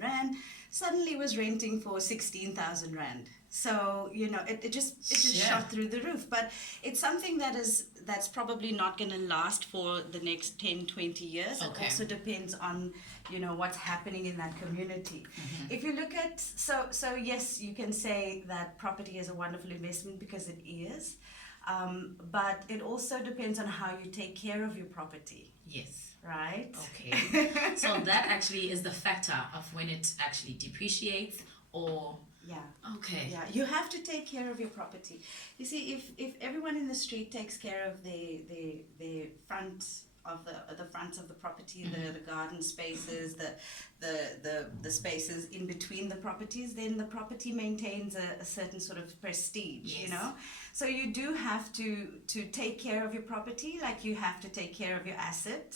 rand, suddenly was renting for 16,000 rand. So, it just shot through the roof. But it's something that's probably not going to last for the next 10, 20 years. It also depends on, what's happening in that community. If you look at, so yes, you can say that property is a wonderful investment because it is. But it also depends on how you take care of your property. Yes. Right? Okay. So that actually is the factor of when it actually depreciates or... Yeah. Okay. Yeah, you have to take care of your property. You see, if everyone in the street takes care of the front of the fronts of the property, the garden spaces, the spaces in between the properties, then the property maintains a certain sort of prestige, So you do have to take care of your property like you have to take care of your asset.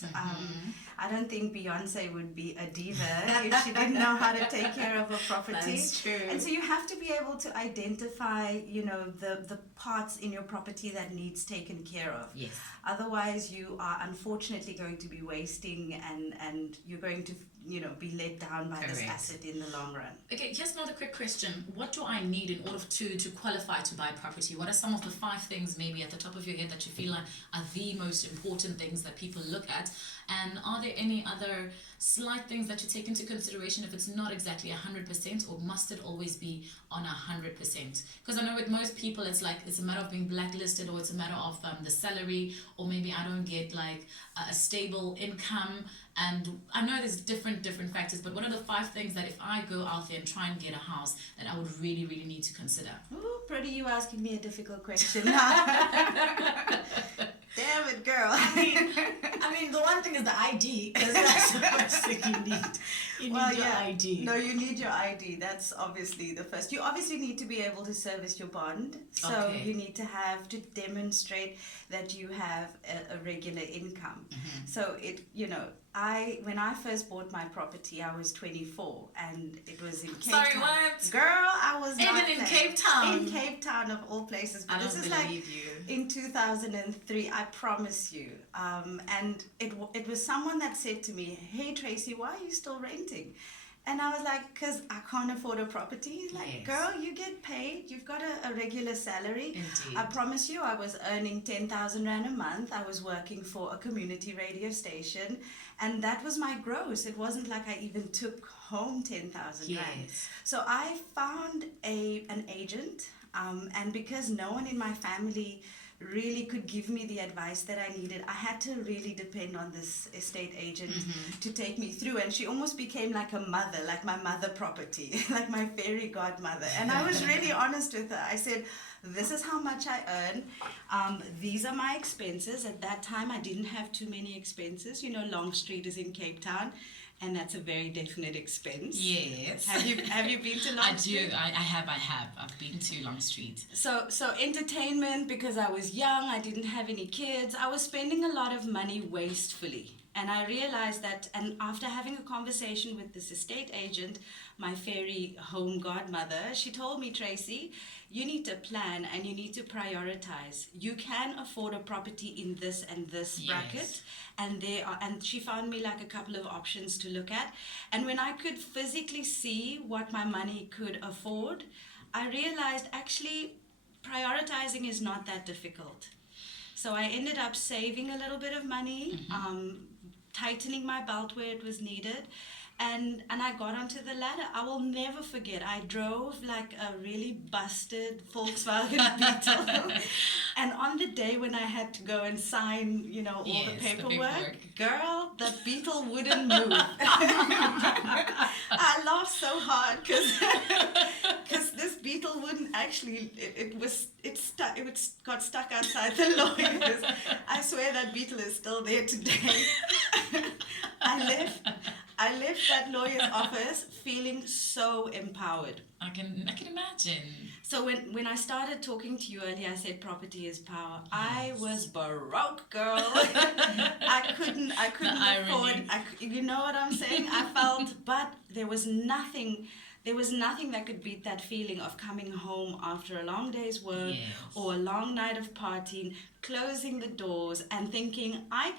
I don't think Beyonce would be a diva if she didn't know how to take care of her property. That's true. And so you have to be able to identify, the parts in your property that needs taken care of. Yes. Otherwise, you are unfortunately going to be wasting and you're going to, be let down by this asset in the long run. Okay, here's another quick question. What do I need in order to qualify to buy property? What are some of the 5 things maybe at the top of your head that you feel like are the most important things that people look at? And are there any other slight things that you take into consideration if it's not exactly 100%, or must it always be on 100%? Because I know with most people it's like it's a matter of being blacklisted, or it's a matter of the salary, or maybe I don't get like a stable income. And I know there's different factors, but what are the 5 things that if I go out there and try and get a house that I would really, really need to consider? Ooh, pretty, you asking me a difficult question. Damn it, girl. I mean, the one thing is the ID, because that's the first thing you need. You need your ID. No, you need your ID. That's obviously the first. You obviously need to be able to service your bond. So you need to have to demonstrate that you have a regular income. So when I first bought my property, I was 24, and it was in Cape Town. Sorry, what? Girl, I was not even in Cape Town. In Cape Town, of all places. But I don't this is believe like you. in 2003. I promise you. And it was someone that said to me, "Hey Tracey, why are you still renting?" And I was like, because I can't afford a property. He's like, girl, you get paid. You've got a regular salary. Indeed. I promise you, I was earning 10,000 Rand a month. I was working for a community radio station. And that was my gross. It wasn't like I even took home 10,000 Rand. So I found an agent. And because no one in my family really could give me the advice that I needed, I had to really depend on this estate agent to take me through. And she almost became like a mother, like my mother property, like my fairy godmother. And I was really honest with her. I said, this is how much I earn. These are my expenses. At that time, I didn't have too many expenses. Long Street is in Cape Town. And that's a very definite expense. Yes. Have you been to Long Street? I have. I've been to Long Street. So entertainment, because I was young, I didn't have any kids, I was spending a lot of money wastefully. And I realized that, and after having a conversation with this estate agent, my fairy home godmother, she told me, Tracey, you need to plan and you need to prioritize. You can afford a property in this and this bracket. And she found me like a couple of options to look at. And when I could physically see what my money could afford, I realized actually prioritizing is not that difficult. So I ended up saving a little bit of money, tightening my belt where it was needed. And I got onto the ladder. I will never forget. I drove like a really busted Volkswagen Beetle. And on the day when I had to go and sign, all the paperwork, girl, the Beetle wouldn't move. I laughed so hard because this Beetle wouldn't actually. It got stuck outside the lawyers. I swear that Beetle is still there today. I left that lawyer's office feeling so empowered. I can imagine. So when I started talking to you earlier, I said property is power. Yes. I was broke, girl. I couldn't afford. You know what I'm saying? I felt, but there was nothing There was nothing that could beat that feeling of coming home after a long day's work Yes. or a long night of partying, closing the doors and thinking, I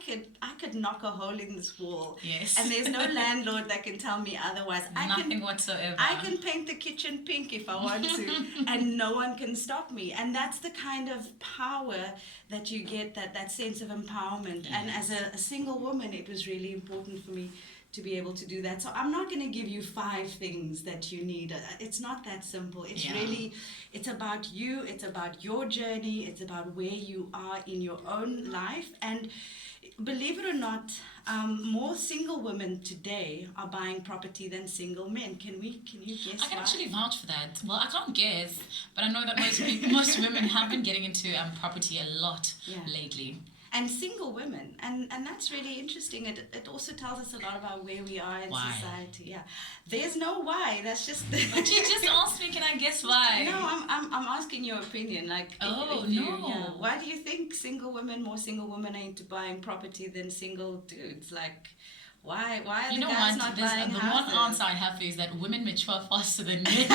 could knock a hole in this wall. Yes. And there's no landlord that can tell me otherwise. Nothing whatsoever. I can paint the kitchen pink if I want to, and no one can stop me. And that's the kind of power that you get, that sense of empowerment. Yes. And as a single woman, it was really important for me to be able to do that. So I'm not going to give you 5 things that you need. It's not that simple. It's really, it's about you. It's about your journey. It's about where you are in your own life. And believe it or not, more single women today are buying property than single men. Can you guess I can why? actually vouch for that. Well, I can't guess, but I know that most women have been getting into property a lot lately. And single women, and that's really interesting. It also tells us a lot about where we are in society. Yeah, there's no why. That's just. But you just asked me. Can I guess why? No, I'm asking your opinion. Like, why do you think more single women are into buying property than single dudes? Like, why are the guys not buying houses? The one answer I have is that women mature faster than men.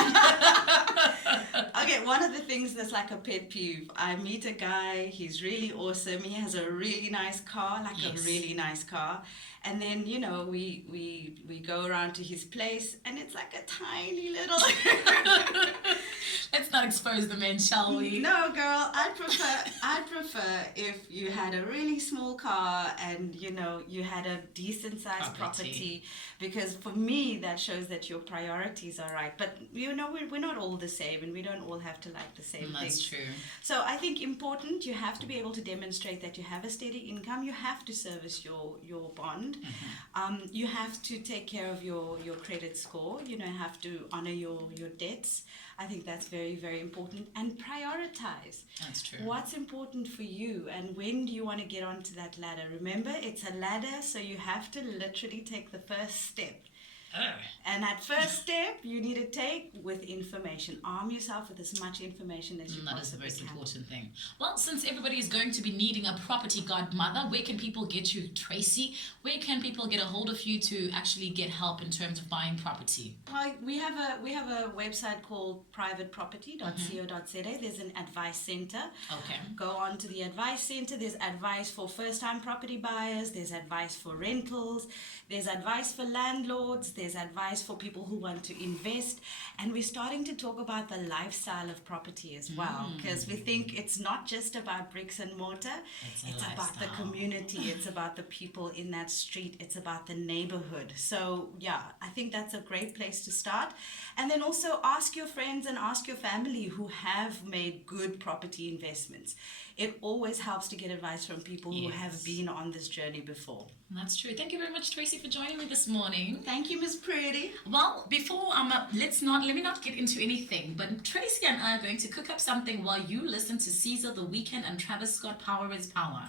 Okay, one of the things that's like a pet peeve, I meet a guy, he's really awesome, he has a really nice car, a really nice car, and then, we go around to his place, and it's like a tiny little... Let's not expose the men, shall we? No, girl, I'd prefer if you had a really small car and, you had a decent-sized property, because for me, that shows that your priorities are right. But, we're not all the same, and we don't all have to like the same things. That's true. So I think important, you have to be able to demonstrate that you have a steady income. You have to service your bond. Mm-hmm. You have to take care of your credit score. Have to honor your debts. I think that's very, very important. And prioritize. That's true. What's important for you, and when do you want to get onto that ladder? Remember, it's a ladder, so you have to literally take the first step. And that first step you need to take with information. Arm yourself with as much information as you possibly can. That is the most important thing. Well, since everybody is going to be needing a property godmother, where can people get you, Tracey? Where can people get a hold of you to actually get help in terms of buying property? Well, we have a website called privateproperty.co.za. There's an advice center. Okay. Go on to the advice center. There's advice for first-time property buyers. There's advice for rentals. There's advice for landlords. There's advice for people who want to invest. And we're starting to talk about the lifestyle of property as well, because we think it's not just about bricks and mortar. It's about the community. It's about the people in that street. It's about the neighborhood. So, I think that's a great place to start. And then also ask your friends and ask your family who have made good property investments. It always helps to get advice from people who have been on this journey before. That's true. Thank you very much, Tracey, for joining me this morning. Thank you, Miss Pretty. Well, before let me not get into anything, but Tracey and I are going to cook up something while you listen to Caesar the Weekend and Travis Scott, Power is Power.